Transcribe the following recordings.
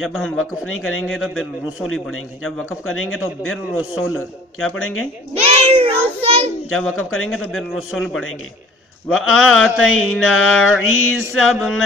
جب ہم وقف نہیں کریں گے تو بر رسول ہی پڑھیں گے. جب وقف کریں گے تو بر رسول کیا پڑھیں گے؟ بالرسل. جب وقف کریں گے تو بر رسول پڑھیں گے. وآتینا عیسی ابن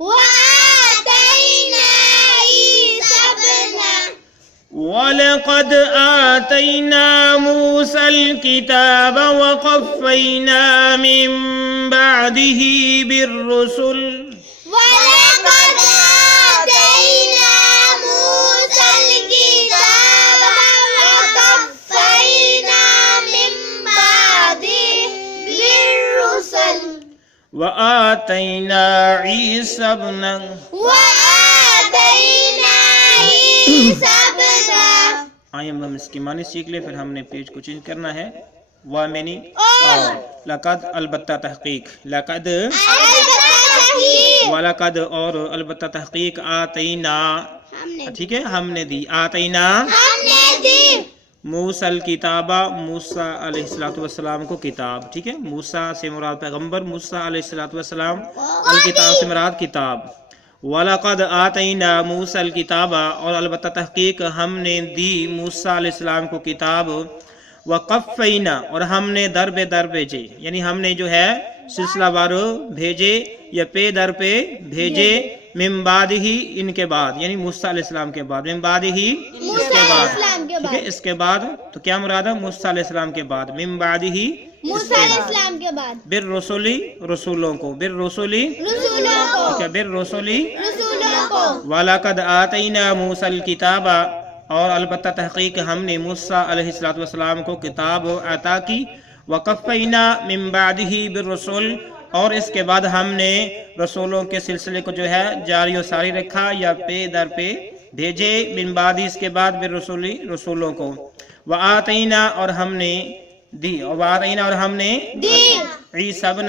وآتينا عيسى ابن وَلَقَدْ آتَيْنَا مُوسَى الْكِتَابَ وَقَفَّيْنَا مِن بَعْدِهِ بِالرُّسُلِ ولقد آتينا موسى الكتاب وقفينا من بعده بالرسل وَآتَيْنَا عِيسَى ابْنَ وآتينا عيسى ابن. آئیں ہم اس کی معنی سیکھ لیں، پھر ہم نے پیج کو چینج کرنا ہے. وَمَنِی اور لقد البتہ تحقیق، لقد البتہ وَلَقَدْ اور البتہ تحقیق آتینا ٹھیک ہے ہم نے دی، آتینا ہم نے دی موسیٰ الکتابہ موسیٰ علیہ السلام کو کتاب. ٹھیک ہے، موسیٰ سے مراد پیغمبر، موسیٰ علیہ السلام، الکتاب سے مراد کتاب. وَلَقَدْ آتَيْنَا مُوسَى الْكِتَابَ اور البتہ تحقیق ہم نے دی موسیٰ علیہ السلام کو کتاب. وَقَفَّيْنَا اور ہم نے در بے در بھیجے، یعنی ہم نے جو ہے سلسلہ وار بھیجے یا پے در پہ بھیجے. من بعدہ ان کے بعد، یعنی موسیٰ علیہ السلام کے بعد، من بعدہ اس کے بعد. ٹھیک ہے، اس کے بعد تو کیا مراد ہے؟ موسیٰ علیہ السلام کے بعد، من بعدہ موسیٰ علیہ السلام کے بعد بالرسولی رسولوں کو، بالرسولی رسولوں کو ٹھیک ہے، بالرسولی. رسولوں کو وَلَقَدْ آتَيْنَا مُوسَى الْكِتَابَ اور البتہ تحقیق ہم نے موسیٰ علیہ السلام کو کتاب عطا کی. وَقَفَّيْنَا مِن بَعْدِهِ بِالرُّسُلِ اور اس کے بعد ہم نے رسولوں کے سلسلے کو جو ہے جاری و ساری رکھا یا پے در پہ بھیجے. من بعد اس کے بعد بالرسولی رسولوں کو. وَآتَيْنَا اور ہم نے دی، وَآتَيْنَا اور ہم نے دی عیسیٰ ابن،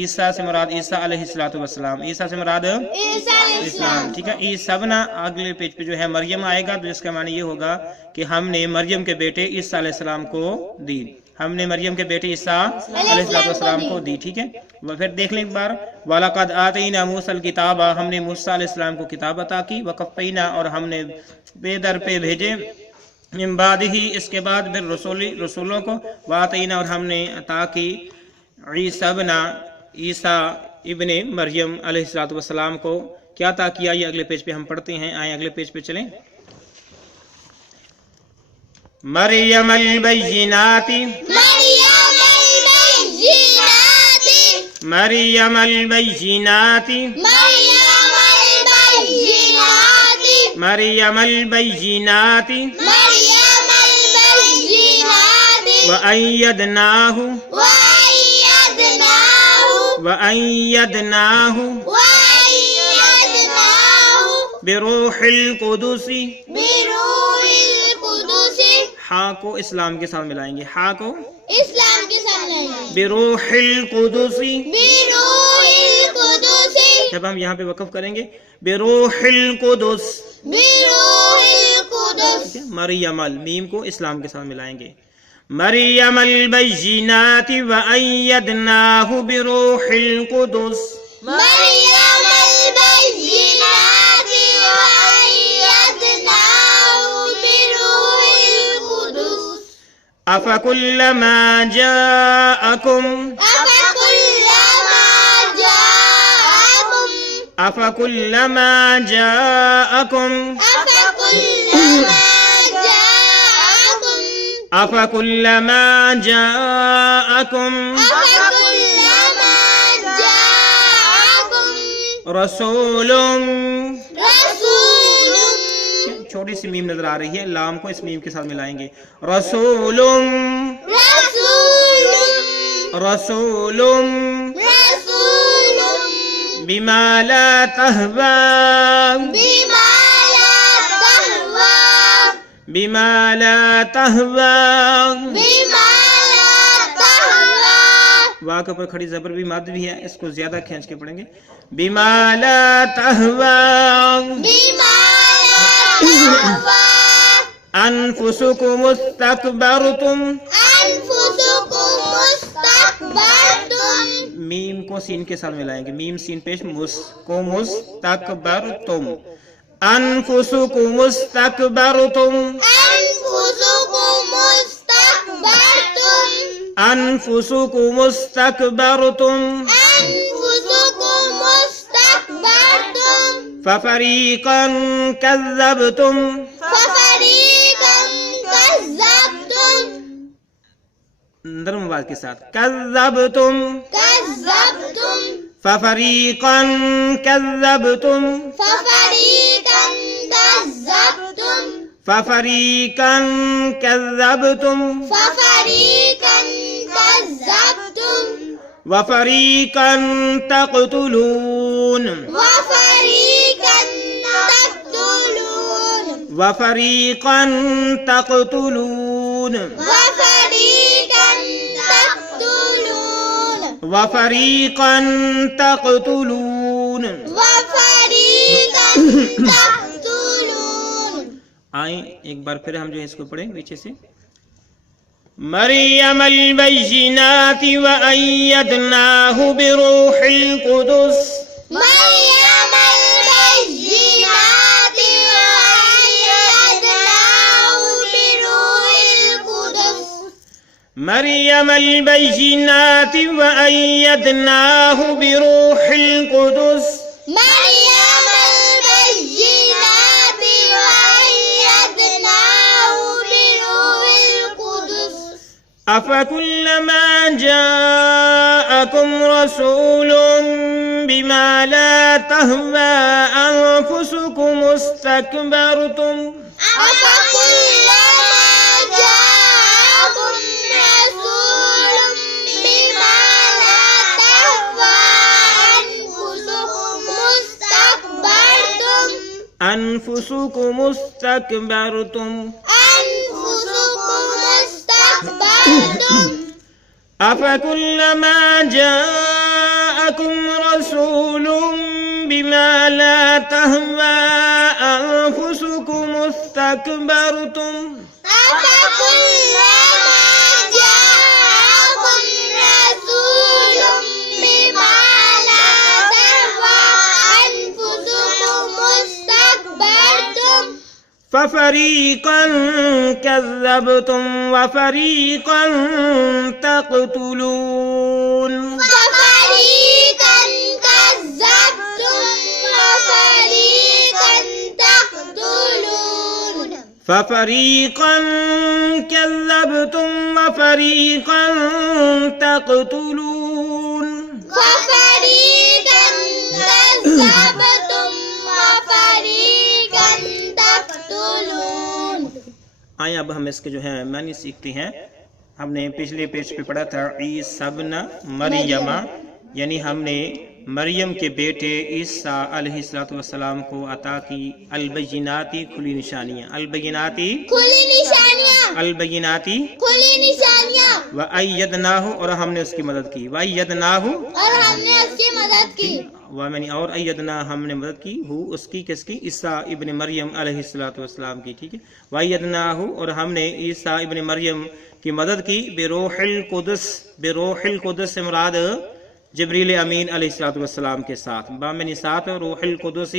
عیسیٰ سے مراد عیسیٰ علیہ السلام، عیسیٰ سے مراد عیسیٰ علیہ اسلام. ٹھیک ہے، عیسیٰ ابن اگلے پیج پہ جو ہے مریم آئے گا، تو جس کا معنی یہ ہوگا کہ ہم نے مریم کے بیٹے عیسیٰ علیہ السلام کو دی. ہم نے مریم کے بیٹے عیسیٰ علیہ السلام کو دی. ٹھیک ہے، پھر دیکھ لیں ایک بار. وَلَقَدْ آتَيْنَا مُوسَى الْكِتَابَ ہم نے موسیٰ علیہ السلام کو کتاب عطا کی. وَقَفَّيْنَا اور ہم نے بے در پہ بھیجے. من بعدہ اس کے بعد بالرسولی رسولوں کو. وَآتَيْنَا اور ہم نے عطا کی عیسیٰ ابن، عیسیٰ ابن مریم علیہ السلام کو. کیا عطا کیا یہ اگلے پیج پہ ہم پڑھتے ہیں. آئیں اگلے پیج پہ چلیں. مریم البینات مریم البینات مریم البینات وَأَيَّدْنَاهُ بِرُوحِ الْقُدُسِ. ہاں کو اسلام کے ساتھ ملائیں گے، ہاں کو اسلام کے سامنے بِرُوحِ الْقُدُسِ. بروح القدس جب ہم یہاں پہ وقف کریں گے بِرُوحِ الْقُدُسِ بروح القدس. مریم میم کو اسلام کے ساتھ ملائیں گے. مریم البینات وَأَيَّدْنَاهُ بِرُوحِ الْقُدُسِ. مریم البینات وَأَيَّدْنَاهُ بروح القدس. أَفَكُلَّمَا جَاءَكُمْ أفكلما جاءكم أفكلما جاءكم رسول. چھوٹی سی میم نظر آ رہی ہے، لام کو اس میم کے ساتھ ملائیں گے. رسول رسول بما لا تهوى بما لا تهوى. واہ کے اوپر کھڑی زبر بھی مد بھی ہے، اس کو زیادہ کھینچ کے پڑھیں گے. بما لا تهوى انفسكم استكبرتم. میم کو سین کے ساتھ ملائیں گے، میم سین پیش، مس کو مستکبرتم. أنفسكم استكبرتم أنفسكم استكبرتم أنفسكم استكبرتم ففريقا كذبتم نرم آواز کے ساتھ كذبتم ففريقا كذبتم ففريقا كذبتم وفريقا تقتلون وفريقا تقتلون وفريقا تقتلون آئیں ایک بار پھر ہم جو ہے اس کو پڑھیں پیچھے سے مریم البینات وأیدناہ بروح القدس مریم البینات وأیدناہ بروح القدس أفكلما جاءكم رسول بما لا تهوى أنفسكم استكبرتم أنفسكم استكبرتم أفكلما جاءكم رسول بما لا تهوى أنفسكم استكبرتم ففريقا كذبتم وفريقا تقتلون ففريقا كذبتم وفريقا تقتلون آئیں اب ہم اس کے جو ہے معنی سیکھتے ہیں. ہم نے پچھلے پیج پہ پڑھا تھا عیسی ابن مریم، یعنی ہم نے مریم کے بیٹے عیسیٰ علیہ السلام کو عطا کی البیناتی کھلی نشانیاں، البیناتی البیناتی وَأَيَّدْنَاهُ اور ہم نے اس کی مدد کی، وَأَيَّدْنَاهُ اور ایدنا ہم نے مدد کی ہو اس کی، کس کی؟ عیسیٰ ابن مریم علیہ السلام کی، ٹھیک ہے. وَأَيَّدْنَاهُ اور ہم نے عیسیٰ ابن مریم کی مدد کی بروح القدس، بروح القدس سے مراد جبریل امین علیہ السلام کے ساتھ، بامنی ساتھ روح القدس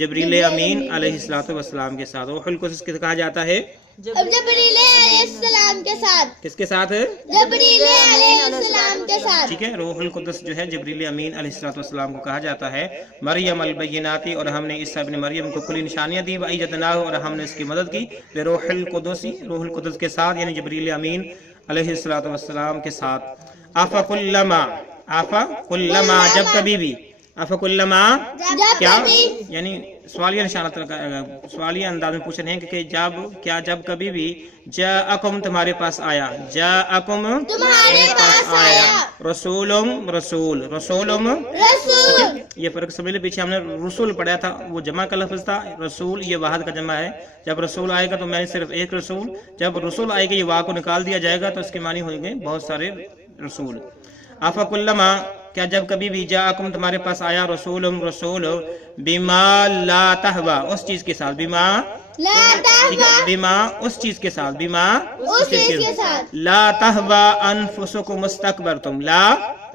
جبریل امین علیہ السلام کے ساتھ. روح القدس کس کہا جاتا ہے؟ جبریل علیہ السلام کے ساتھ. کس کے ساتھ؟ جبریل علیہ السلام کے ساتھ. ٹھیک ہے. روح القدس جو ہے جبریل امین علیہ السلام کو کہا جاتا ہے. مریم البیناتی اور ہم نے عیسیٰ ابن مریم کو کھلی نشانیاں دی، وَأَيَّدْنَاهُ اور ہم نے اس کی مدد کی بروح القدس، روح القدس کے ساتھ یعنی جبریل امین علیہ السلام کے ساتھ. افکلما، افکلما جب کبھی بھی، افکلما کیا یعنی سوالیہ نشانات، سوالیہ انداز میں پوچھ رہے ہیں کہ جب کیا، جب کبھی بھی جاءکم تمہارے پاس آیا، جاءکم تمہارے پاس آیا، رسولم رسول، رسولم رسول. یہ فرق سمجھ لے، پیچھے ہم نے رسول پڑھا تھا، وہ جمع کا لفظ تھا، رسول یہ واحد کا جمع ہے. جب رسول آئے گا تو میں صرف ایک رسول، جب رسول آئے گا یہ واو کو نکال دیا جائے گا تو اس کے معنی ہوئیں گے بہت سارے رسول. افکلما کیا جب کبھی بھی جاءکم تمہارے پاس آیا رسول رسول بما لا تہوا اس چیز کے ساتھ، بما لا تہوا بما اس چیز کے ساتھ، بما اس چیز کے ساتھ، لا تہوا انفسکم استکبرتم، لا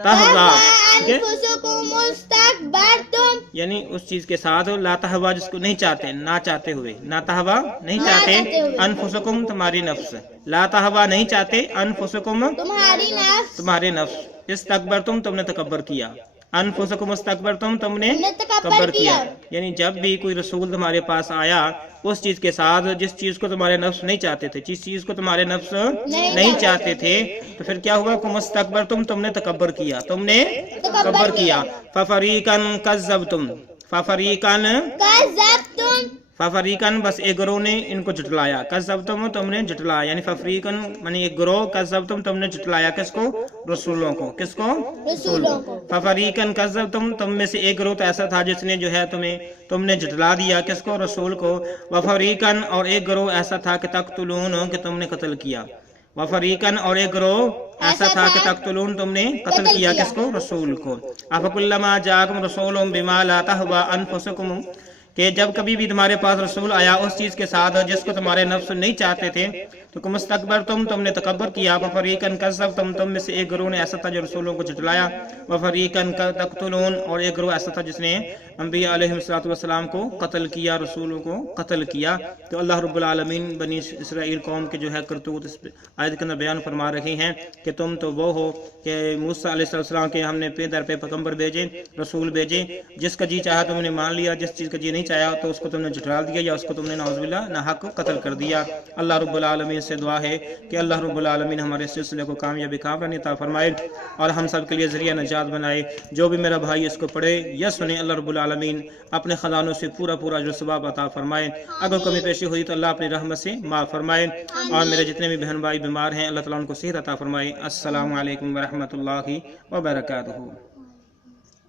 تہوا انفسکم استکبرتم یعنی اس چیز کے ساتھ لا تہوا جس کو نہیں چاہتے، نہ چاہتے ہوئے، نا تہوا نہیں چاہتے، انفسکم تمہاری نفس، لا تہوا نہیں چاہتے، انفسکم تمہاری نفس، تمہارے نفس، استکبرتم تم نے تکبر کیا، انفسکم استکبرتم تم نے تکبر کیا، یعنی جب بھی کوئی رسول تمہارے پاس آیا اس چیز کے ساتھ جس چیز کو تمہارے نفس نہیں چاہتے تھے، جس چیز کو تمہارے نفس نہیں چاہتے تھے، تو پھر کیا ہوا؟ کم استکبرتم تم نے تکبر کیا، تم نے تکبر کیا، ففریقاً کذبتم، ففریقاً کذبتم، ففریقاً بس ایک گروہ نے ان کو جھٹلایا، کذبتم تم نے جھٹلایا، یعنی ففریقاً یعنی ایک گروہ، کذبتم تم نے جھٹلایا کس کو؟ رسولوں کو، کس کو؟ رسولوں کو، ففریقاً کذبتم تم میں سے ایک گروہ تو ایسا تھا جس نے جو ہے تم نے جھٹلا دیا کس کو؟ رسول کو، وفریقاً اور ایک گروہ ایسا تھا کہ تقتلون کہ تم نے قتل کیا، وفریقاً اور ایک گروہ ایسا تھا کہ تقتلون تم نے قتل کیا کس کو؟ رسول کو، افکلما جاءکم رسول بما لا تہوی انفسکم کہ جب کبھی بھی تمہارے پاس رسول آیا اس چیز کے ساتھ جس کو تمہارے نفس نہیں چاہتے تھے تو کم استکبرتم تم نے تکبر کیا، وفریقاً کذبتم تم میں سے ایک گروہ نے ایسا تھا جو رسولوں کو جھٹلایا، وفریقاً تقتلون اور ایک گروہ ایسا تھا جس نے انبیاء علیہ السلام کو قتل کیا، رسولوں کو قتل کیا۔ تو اللہ رب العالمین بنی اسرائیل قوم کے جو ہے کرتوت اس آیت کے اندر بیان فرما رہے ہیں کہ تم تو وہ ہو کہ موسیٰ علیہ السلام کے ہم نے پہ در پہ پیغمبر بھیجے، رسول بھیجے، جس کا جی چاہا تم نے مان لیا، جس چیز کا جی نہیں چاہا تو اس کو تم نے جھٹلا دیا یا اس کو تم نے نعوذ باللہ ناحق قتل کر دیا۔ اللہ رب العالمین سے دعا ہے کہ اللہ رب العالمین ہمارے سلسلے کو کامیابی کامرانی عطا فرمائے اور ہم سب کے لیے ذریعہ نجات بنائے۔ جو بھی میرا بھائی اس کو پڑھے یا سنے اللہ رب العالمین اپنے خزانوں سے پورا جو ثواب عطا فرمائے، اگر کمی پیشی ہوئی تو اللہ اپنی رحمت سے معاف فرمائے، اور میرے جتنے بھی بہن بھائی بیمار ہیں اللہ تعالیٰ ان کو صحت عطا فرمائے۔ السلام علیکم ورحمۃ اللہ وبرکاتہ۔